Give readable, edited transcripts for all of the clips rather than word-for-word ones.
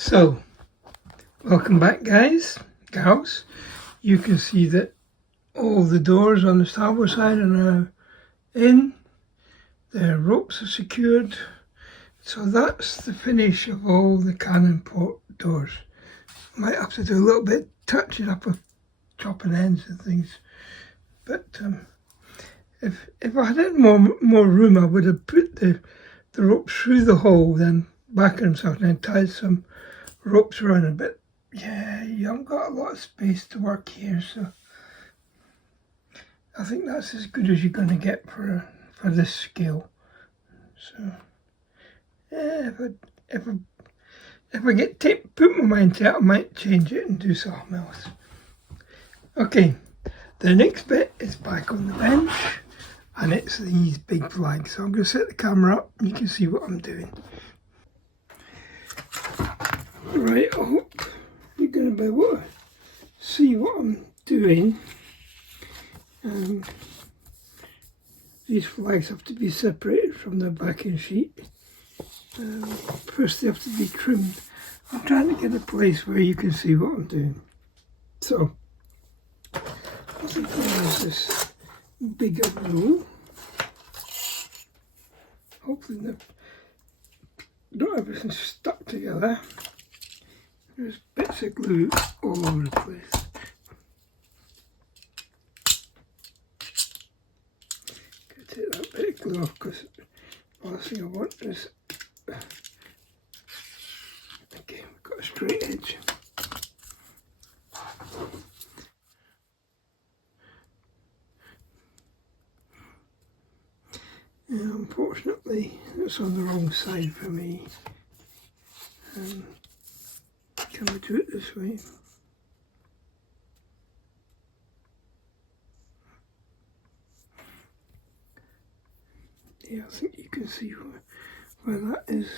So, welcome back guys, gals. You can see that all the doors on the starboard side are now in, the ropes are secured, so that's the finish of all the cannon port doors. Might have to do a little bit touching up of chopping ends and things, but if I had more room I would have put the ropes through the hole, then back on himself, and then tied some ropes around it. But yeah, you haven't got a lot of space to work here, so I think that's as good as you're going to get for this scale. So yeah, if I get put my mind to it, I might change it and do something else. Okay, the next bit is back on the bench, and it's these big flags. So I'm going to set the camera up and you can see what I'm doing. Right, I hope you're going to be able to see what I'm doing. These flags have to be separated from the backing sheet. First they have to be trimmed. I'm trying to get a place where you can see what I'm doing. So, I think there's this bigger glue. Hopefully not everything's stuck together. There's bits of glue all over the place. Gotta take that bit of glue off because the last thing I want is, okay, we've got a straight edge. And unfortunately, it's on the wrong side for me. Can we do it this way? Yeah, I think you can see where that is.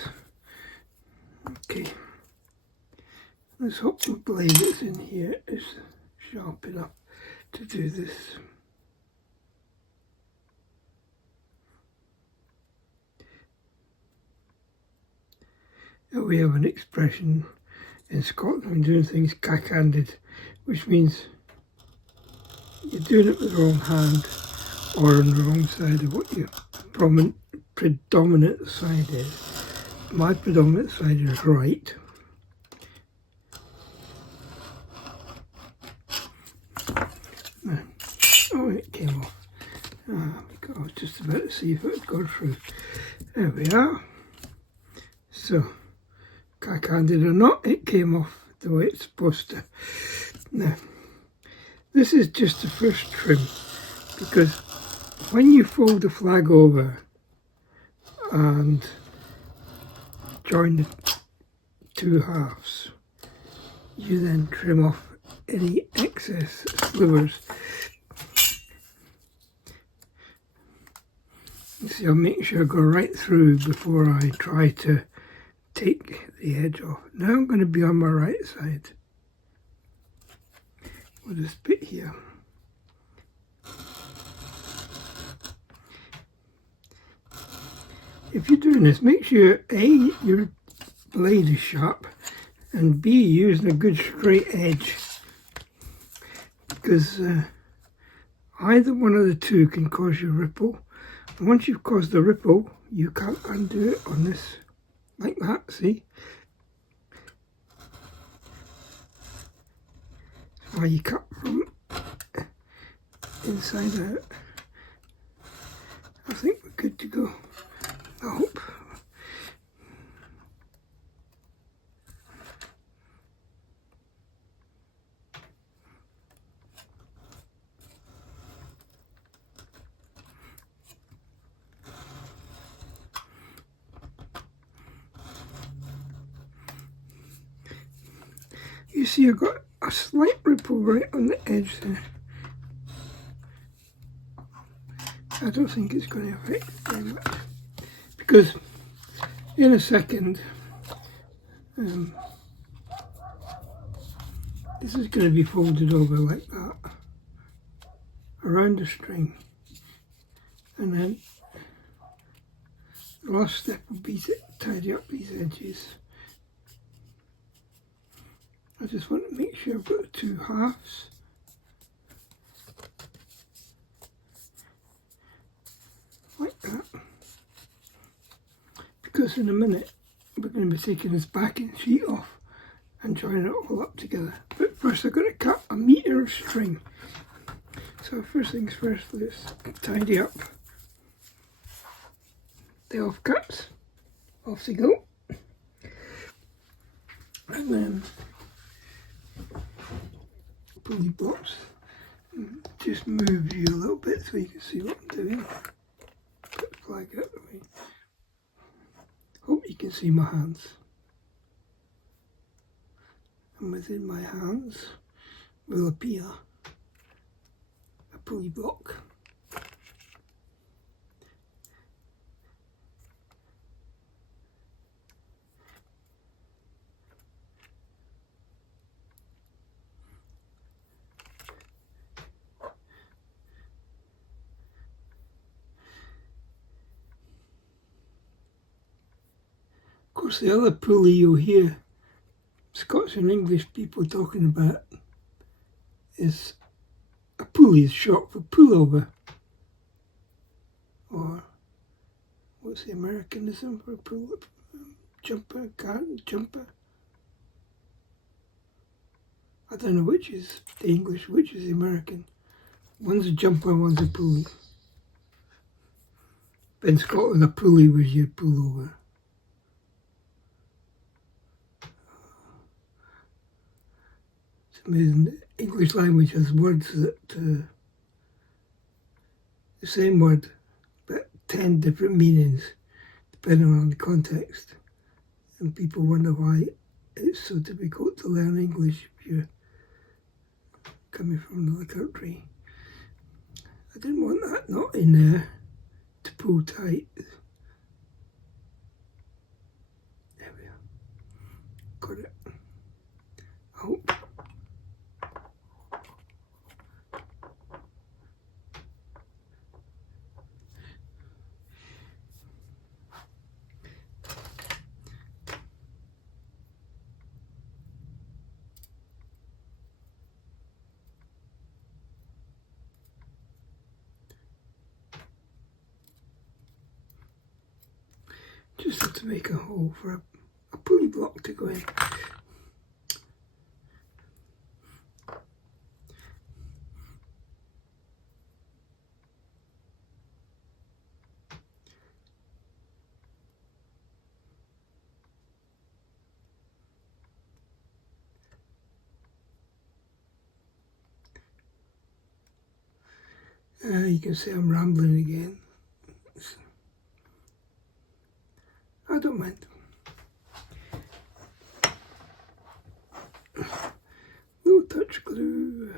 Okay. Let's hope the blade that's in here is sharp enough to do this. Now we have an expression in Scotland when doing things cack-handed, which means you're doing it with the wrong hand or on the wrong side of what your predominant side is. My predominant side is right. Oh, it came off. I was just about to see if it had gone through. There we are. So, cack-handed or not, it came off the way it's supposed to. Now, this is just the first trim, because when you fold the flag over and join the two halves, you then trim off any excess slivers. You see, I'll make sure I go right through before I try to take the edge off. Now I'm going to be on my right side with this bit here. If you're doing this, make sure A, your blade is sharp, and B, using a good straight edge, because either one of the two can cause you a ripple. And once you've caused the ripple, you can't undo it on this. Like that, see? That's why you cut from inside out. I think we're good to go. I hope. You see, I've got a slight ripple right on the edge there. I don't think it's going to affect it very much, because in a second this is going to be folded over like that around the string, and then the last step will be to tidy up these edges. I just want to make sure I've got the two halves. Like that. Because in a minute we're going to be taking this backing sheet off and joining it all up together. But first I've got to cut a metre of string. So first things first, let's tidy up the offcuts. Off they go. And then pulley blocks. Just move you a little bit so you can see what I'm doing. Put the flag out of the way. Hope you can see my hands. And within my hands will appear a pulley block. Of course, the other pulley you'll hear Scots and English people talking about is a pulley is short for pullover, or what's the Americanism for pull jumper, jumper. I don't know which is the English, which is the American. One's a jumper, one's a pulley. But in Scotland, a pulley was your pullover. It's amazing. The English language has words that, the same word, but 10 different meanings, depending on the context. And people wonder why it's so difficult to learn English if you're coming from another country. I didn't want that knot in there to pull tight. There we are. Got it. Oh. Just have to make a hole for a pulley block to go in. You can see I'm rambling again. I don't mind. No touch glue.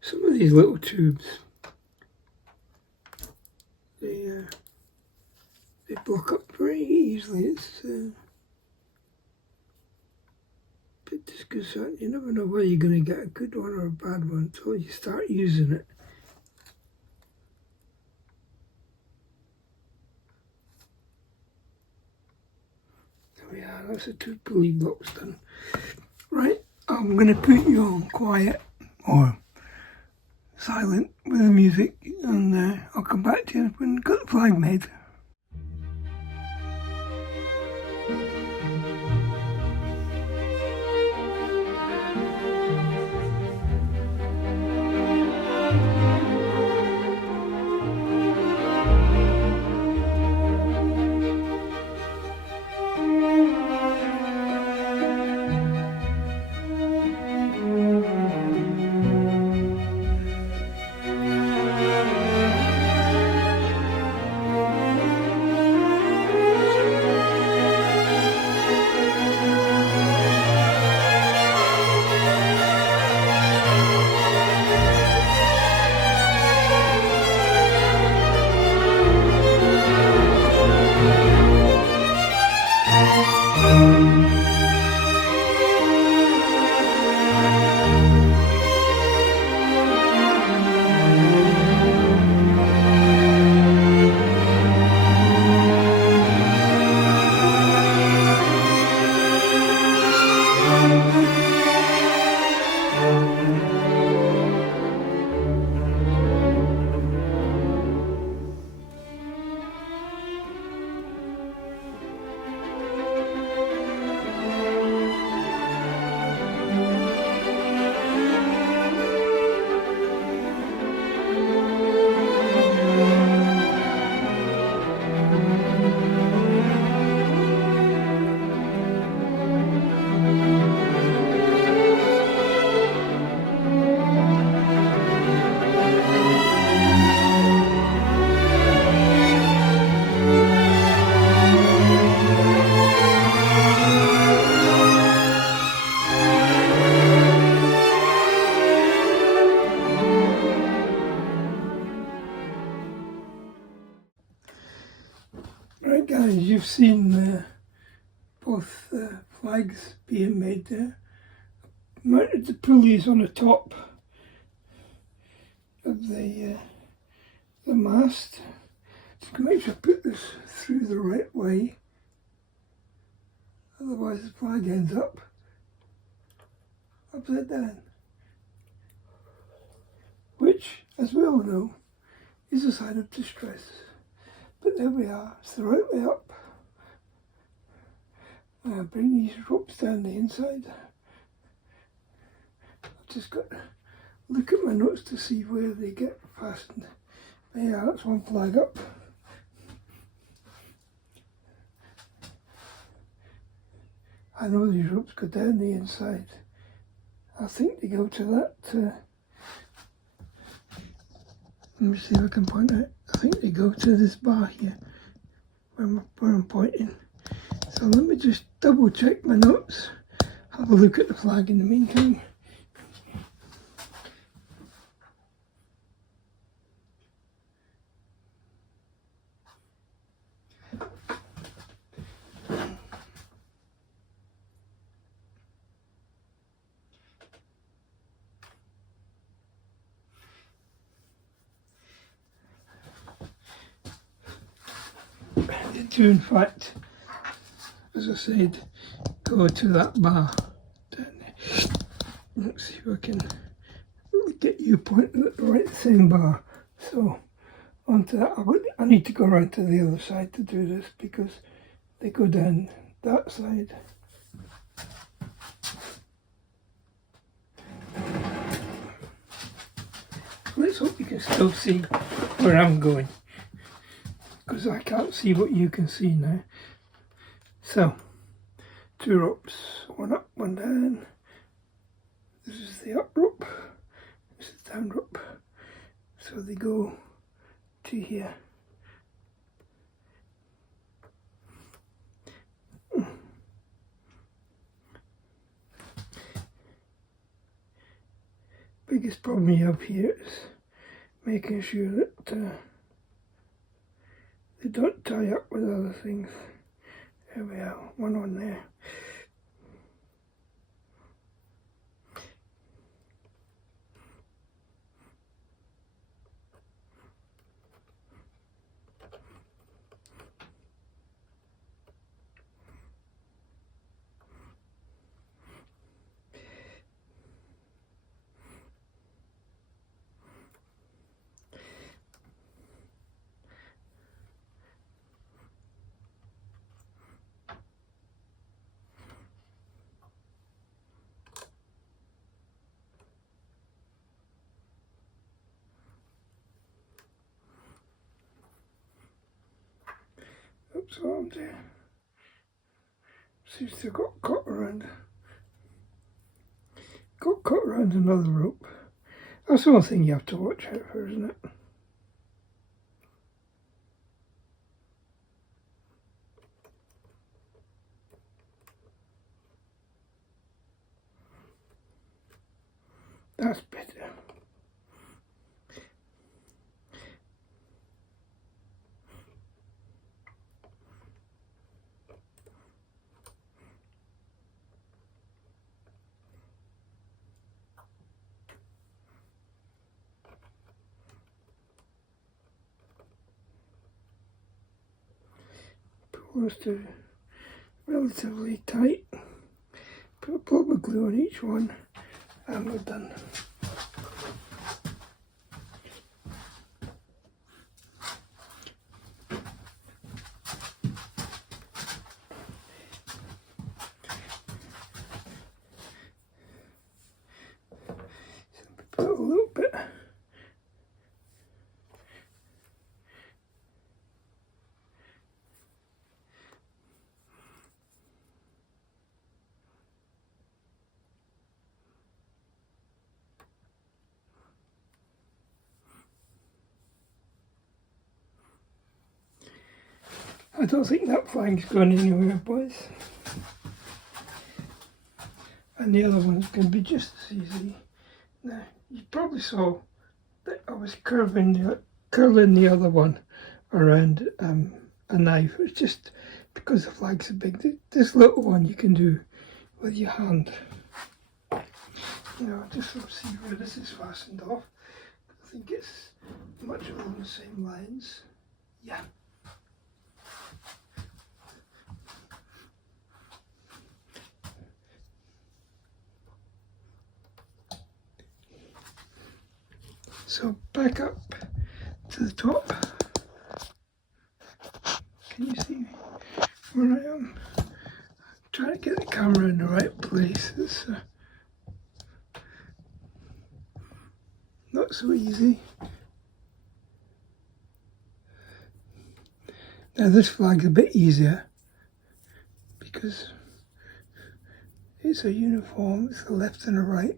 Some of these little tubes, they block up very easily. It's a bit disconcerting. You never know whether you're going to get a good one or a bad one until you start using it. Yeah, that's the two pulley blocks done. Right, I'm going to put you on quiet or silent with the music, and I'll come back to you when I've got the flag made. you've seen both flags being made there. Mounted the pulleys on the top of the mast. Just make sure I put this through the right way, otherwise the flag ends up upside down, which, as we all know, is a sign of distress. But there we are, it's the right way up. Bring these ropes down the inside. I've just got to look at my notes to see where they get fastened. Yeah, that's one flag up. I know these ropes go down the inside. I think they go to that. Let me see if I can point out. I think they go to this bar here, where I'm pointing. So let me just double check my notes. Have a look at the flag in the meantime. They do, in fact, as I said, go to that bar down there. Let's see if I can get you pointing at the right same bar. So onto that, I need to go around to the other side to do this because they go down that side. Let's hope you can still see where I'm going, because I can't see what you can see now. So, 2 ropes, one up, one down. This is the up rope, this is the down rope. So they go to here. Biggest problem you have here is making sure that they don't tie up with other things. There we are, one on there. Oops, what I'm doing. Seems to have got caught around another rope. That's the one thing you have to watch out for, isn't it? That's better. Pull to relatively tight. Put a blob of glue on each one and we're done. Put a little bit. I don't think that flag's going anywhere, boys. And the other one's going to be just as easy. Now, you probably saw that I was curling the other one around a knife. It's just because the flag's so big. This little one you can do with your hand. Now, just to see where this is fastened off. I think it's much along the same lines. Yeah. So back up to the top. Can you see where I am? Trying to get the camera in the right place. It's not so easy. Now this flag's a bit easier because it's a uniform, it's the left and the right.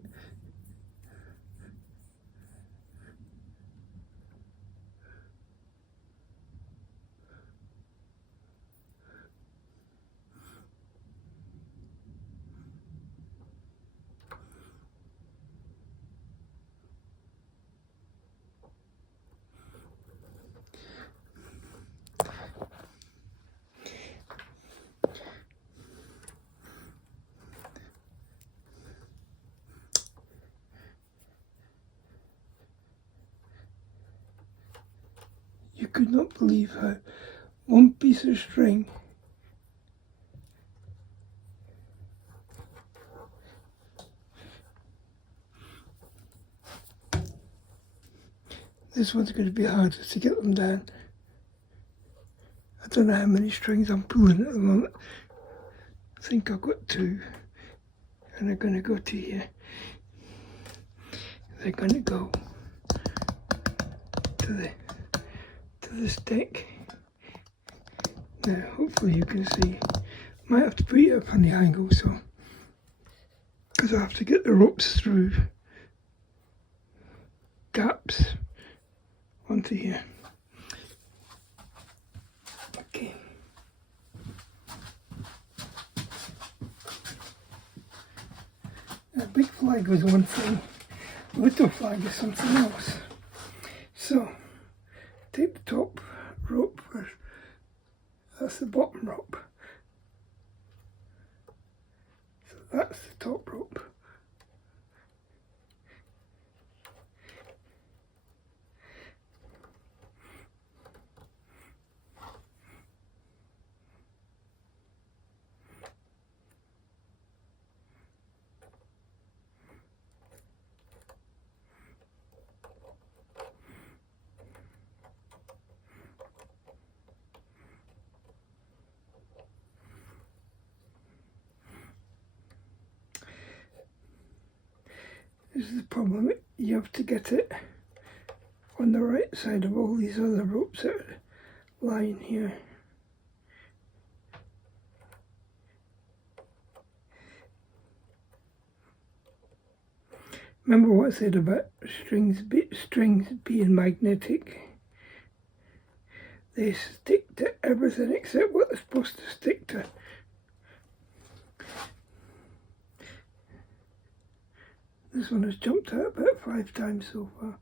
You could not believe how one piece of string this one's going to be harder to get them down. I don't know how many strings I'm pulling at the moment. I think I've got 2 and they're going to go to here. They're going to go to the stick. Now hopefully you can see. Might have to put it up on the angle so because I have to get the ropes through gaps onto here. Okay. A big flag was one thing, a little flag is something else. So take the top rope, that's the bottom rope. So that's the top rope. This is the problem, you have to get it on the right side of all these other ropes that are lying here. Remember what I said about strings being magnetic? They stick to everything except what they're supposed to stick to. This one has jumped out about 5 times so far.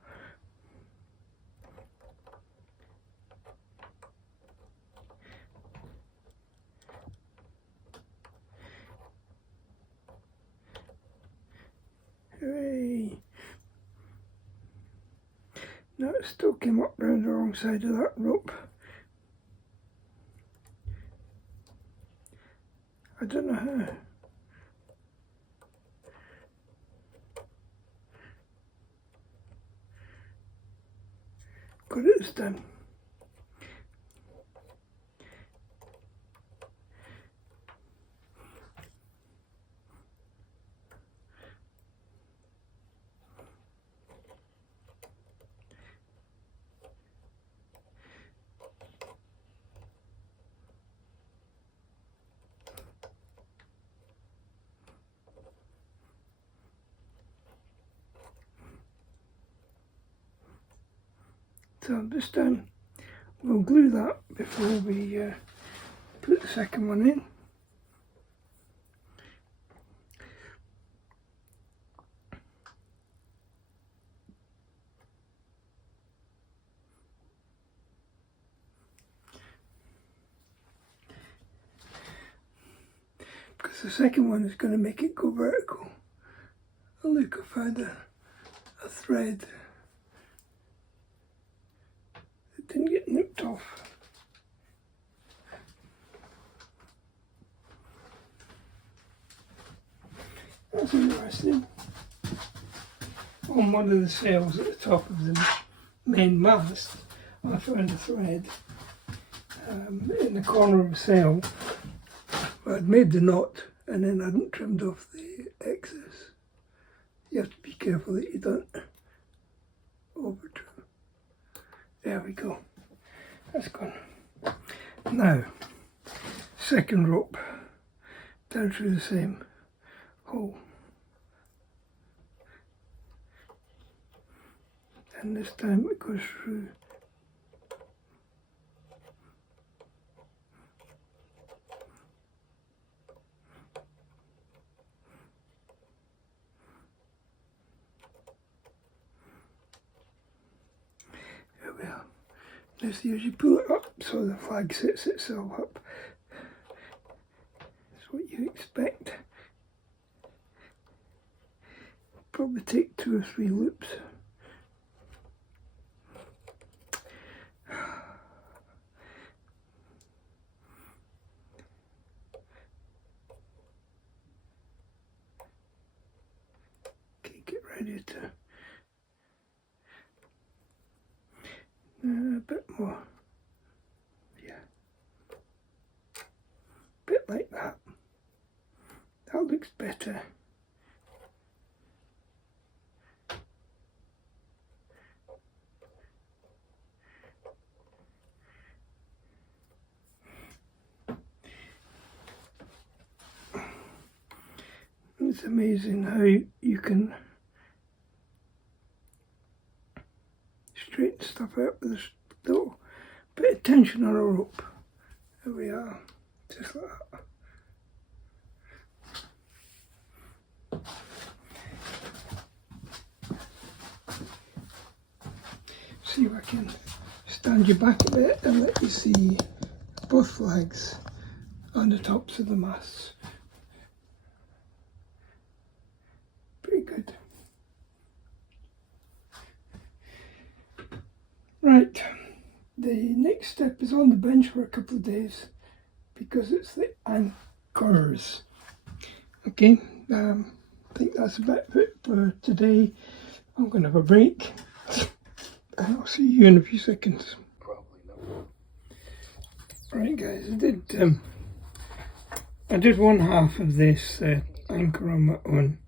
Hooray! No, it still came up round the wrong side of that rope. I don't know how. Got it this time. So this time we'll glue that before we put the second one in. So the second one is going to make it go vertical. Oh look, I found a thread that didn't get nipped off. That's interesting. On one of the sails at the top of the main mast, I found a thread in the corner of the sail. I'd made the knot and then I hadn't trimmed off the excess. You have to be careful that you don't over trim. There we go. That's gone. Now, second rope down through the same hole. And this time it goes through. There we are. Now see, as you pull it up so the flag sits itself up. That's what you expect. Probably take 2 or 3 loops. Okay, get ready to a bit more. Yeah. Bit like that. That looks better. It's amazing how you can straighten stuff out with a little bit of tension on a rope. There we are, just like that. See if I can stand you back a bit and let you see both flags on the tops of the masts. Pretty good. Right, the next step is on the bench for a couple of days because it's the anchors. Okay, I think that's about it for today. I'm going to have a break and I'll see you in a few seconds. Probably not. Right guys, I did one half of this anchor on my own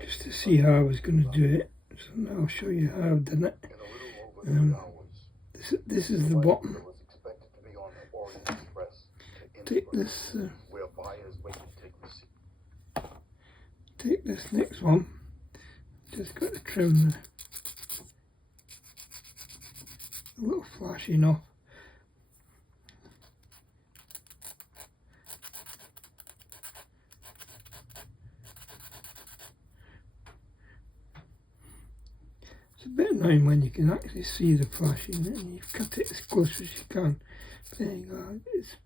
just to see how I was going to do it. So now I'll show you how I've done it. This is the bottom. Take this. Take this next one. Just got to trim the little flashing off. It's a bit annoying when you can actually see the flashing and you cut it as close as you can. But there you go. It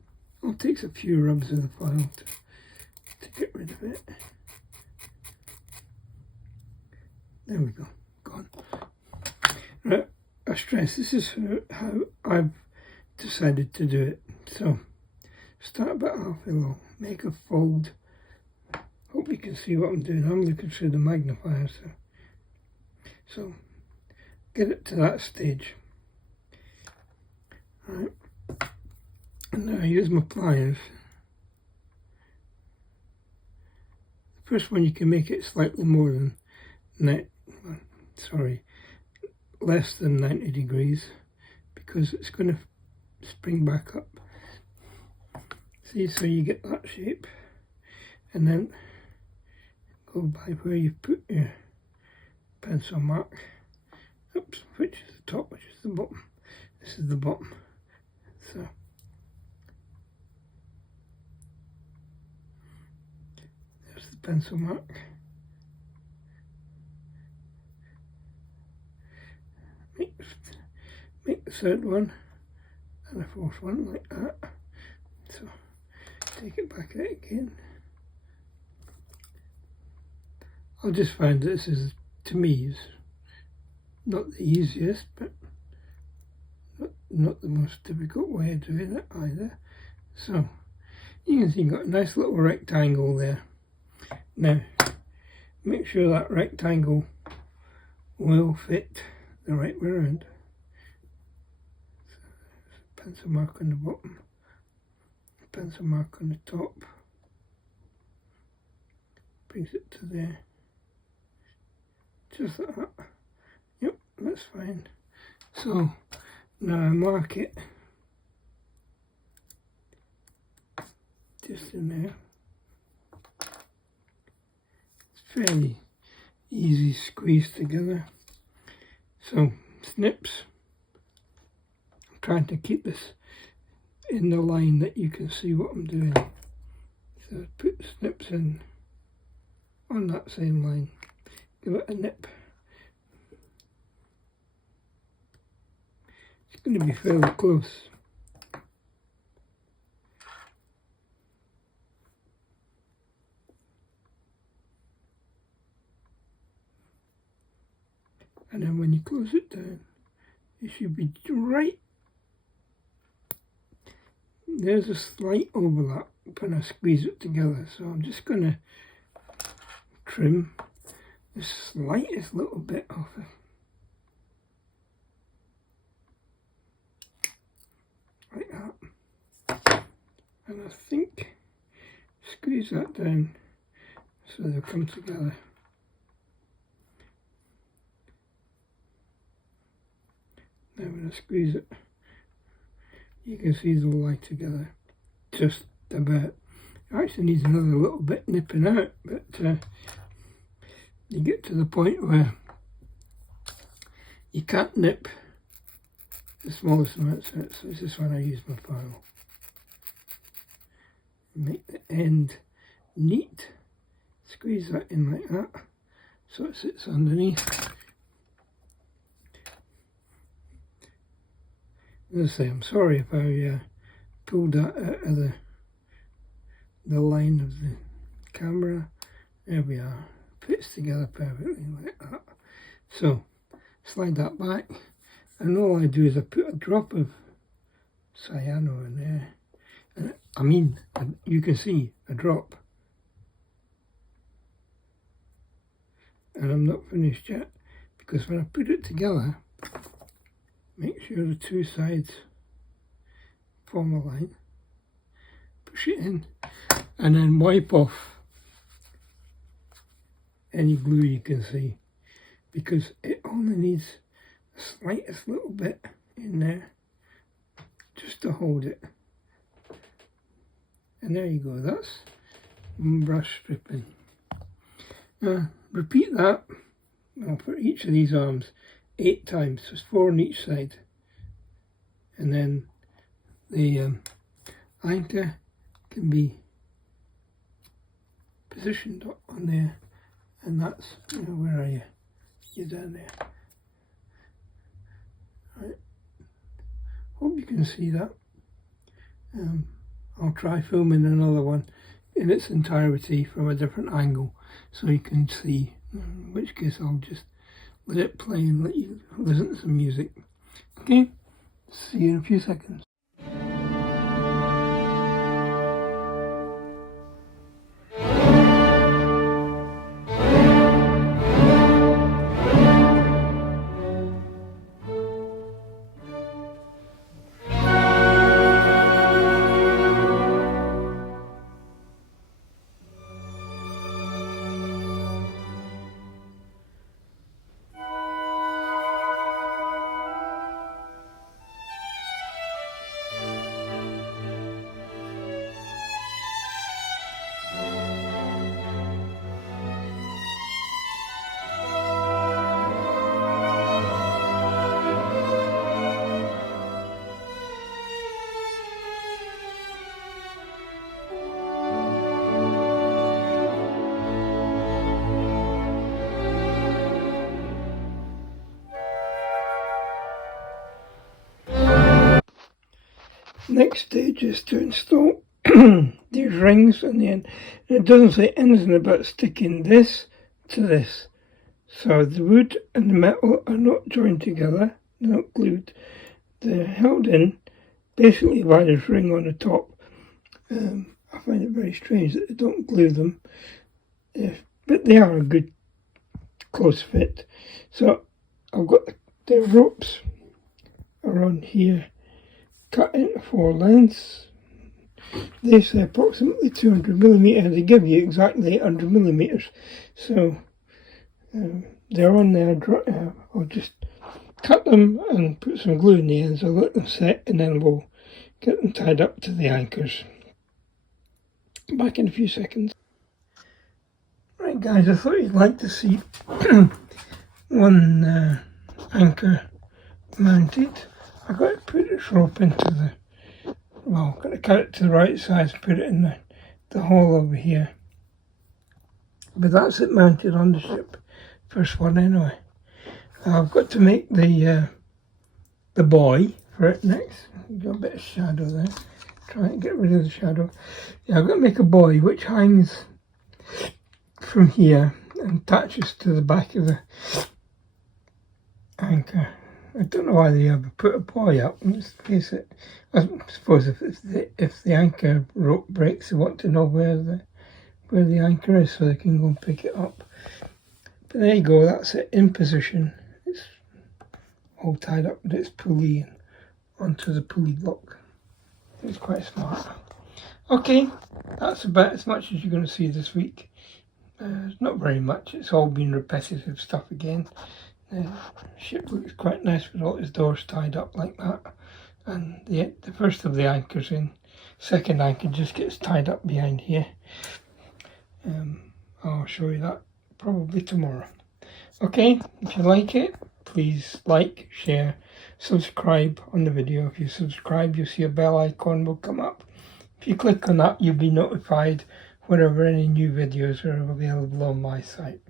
all takes a few rubs of the file to get rid of it. There we go. Gone. Right. I stress this is how I've decided to do it. So start about halfway long, make a fold. Hope you can see what I'm doing. I'm looking through the magnifier, so get it to that stage. Right. And now I use my pliers. The first one you can make it slightly more than less than 90 degrees because it's going to spring back up. See, so you get that shape and then go by where you put your pencil mark. Oops, which is the top, which is the bottom. This is the bottom. So there's the pencil mark. Make the third one and the fourth one like that. So take it back out again I just find this is, to me, is not the easiest, but not the most difficult way of doing it either. So you can see you've got a nice little rectangle there. Now make sure that rectangle will fit the right way around. So, pencil mark on the bottom, pencil mark on the top, brings it to there, just like that. Yep, that's fine. So now I mark it just in there. It's fairly easy squeeze together. So snips, I'm trying to keep this in the line that you can see what I'm doing. So put the snips in on that same line, give it a nip. It's going to be fairly close. And then when you close it down, it should be right. There's a slight overlap when I squeeze it together, so I'm just going to trim the slightest little bit off it. Like that. And I think squeeze that down so they'll come together. Now when I squeeze it, you can see they'll lie together just about. It actually needs another little bit nipping out, but you get to the point where you can't nip the smallest amounts out, so this is when I use my file. Make the end neat, squeeze that in like that so it sits underneath. As I say, I'm sorry if I pulled that out of the line of the camera. There we are, fits together perfectly like that. So slide that back, and all I do is I put a drop of cyano in there. And I mean, you can see a drop. And I'm not finished yet, because when I put it together, make sure the two sides form a line, push it in, and then wipe off any glue you can see, because it only needs the slightest little bit in there just to hold it. And there you go, that's brush stripping. Repeat that for each of these arms 8 times, so it's 4 on each side, and then the anchor can be positioned on there, and that's, where are you? You're down there. Right. Hope you can see that. I'll try filming another one in its entirety from a different angle so you can see, in which case I'll just let it play and let you listen to some music. Okay, see you in a few seconds. Next stage is to install these rings on the end. And it doesn't say anything about sticking this to this. So the wood and the metal are not joined together, they're not glued. They're held in basically by this ring on the top. I find it very strange that they don't glue them, but they are a good close fit. So I've got the ropes around here cut into 4 lengths. They say approximately 200mm. They give you exactly 800mm. So they're on there. I'll just cut them and put some glue in the ends. I'll let them set and then we'll get them tied up to the anchors. Back in a few seconds. Right guys, I thought you'd like to see one anchor mounted. I've got to put this rope into the, well, I've got to cut it to the right size, put it in the hole over here. But that's it mounted on the ship. First one anyway. I've got to make the buoy for it next. Got a bit of shadow there. Try and get rid of the shadow. Yeah, I've got to make a buoy which hangs from here and attaches to the back of the anchor. I don't know why they ever put a buoy up. Let's face it. I suppose if the anchor rope breaks, they want to know where the anchor is so they can go and pick it up. But there you go. That's it in position. It's all tied up with its pulley and onto the pulley block. It's quite smart. Okay, that's about as much as you're going to see this week. Not very much. It's all been repetitive stuff again. The ship looks quite nice with all its doors tied up like that. And the first of the anchors in. Second anchor just gets tied up behind here. I'll show you that probably tomorrow. Okay, if you like it, please like, share, subscribe on the video. If you subscribe, you'll see a bell icon will come up. If you click on that, you'll be notified whenever any new videos are available on my site.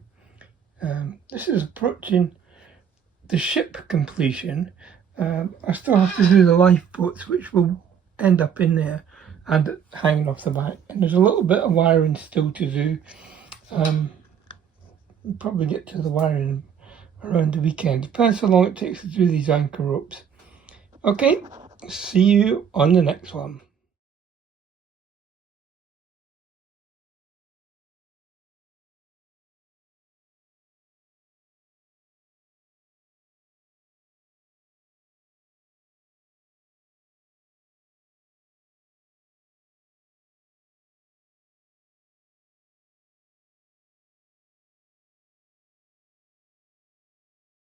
This is approaching the ship completion. I still have to do the lifeboats, which will end up in there and hanging off the back. And there's a little bit of wiring still to do. We'll probably get to the wiring around the weekend. Depends how long it takes to do these anchor ropes. Okay, see you on the next one.